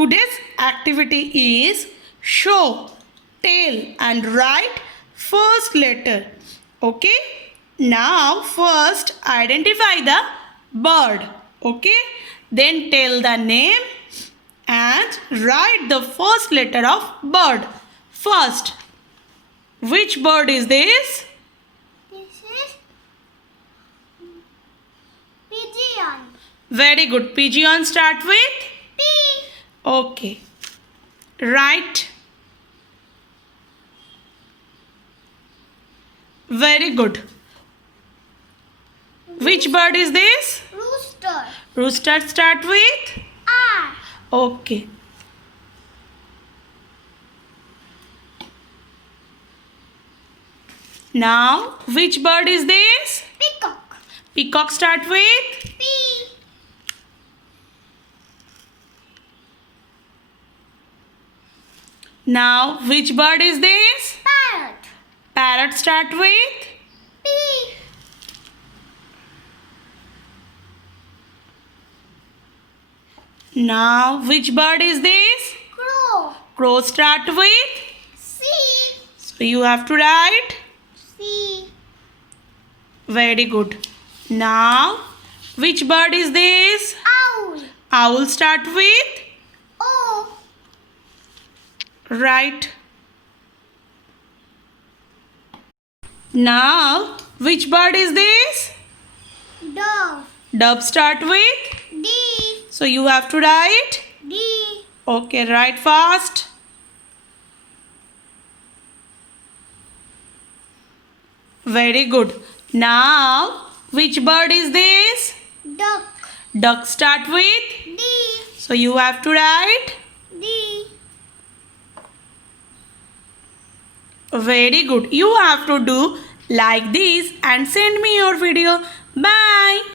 Today's activity is show, tell and write first letter. Okay? Now first identify the bird. Okay? Then tell the name and write the first letter of bird. First, which bird is this? This is pigeon. Very good. Pigeon start with? P. Okay. Right. Very good. Which bird is this? Rooster. Rooster start with? R. Okay. Now, which bird is this? Peacock. Peacock start with? P. Now, which bird is this? Parrot. Parrot start with? P. Now, which bird is this? Crow. Crow start with? C. So, you have to write? C. Very good. Now, which bird is this? Owl. Owl start with? O. Right. Now, which bird is this? Dove. Dove start with? D. So, you have to write? D. Okay, write fast. Very good. Now, which bird is this? Duck. Duck start with? D. So, you have to write? D. Very good. You have to do like this and send me your video. Bye.